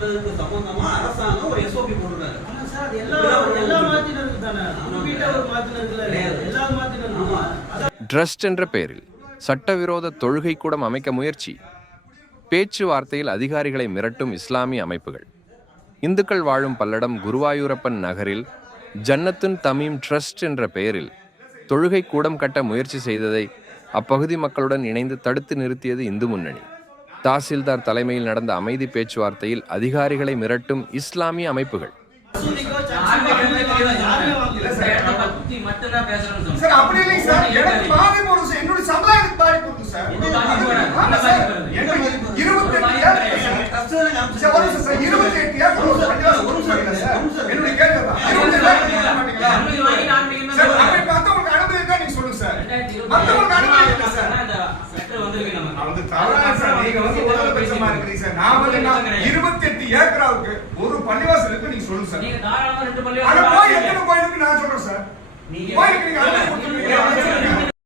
நடத்துறதுக்கு சம்பந்தமா அரசாங்கம் ஒரு SOP போடுறாரு. ட்ரஸ்ட் என்ற பெயரில் சட்டவிரோத தொழுகை கூடம் அமைக்க முயற்சி. பேச்சுவார்த்தையில் அதிகாரிகளை மிரட்டும் இஸ்லாமிய அமைப்புகள். இந்துக்கள் வாழும் பல்லடம் குருவாயூரப்பன் நகரில் ஜன்னத்துன் தமீம் ட்ரஸ்ட் என்ற பெயரில் தொழுகை கூடம் கட்ட முயற்சி செய்ததை அப்பகுதி மக்களுடன் இணைந்து தடுத்து நிறுத்தியது இந்து முன்னணி. தாசில்தார் தலைமையில் நடந்த அமைதி பேச்சுவார்த்தையில் அதிகாரிகளை மிரட்டும் இஸ்லாமிய அமைப்புகள். ஒரு பள்ளிவாசலுக்கு நீங்க சொல்லுங்க சார்.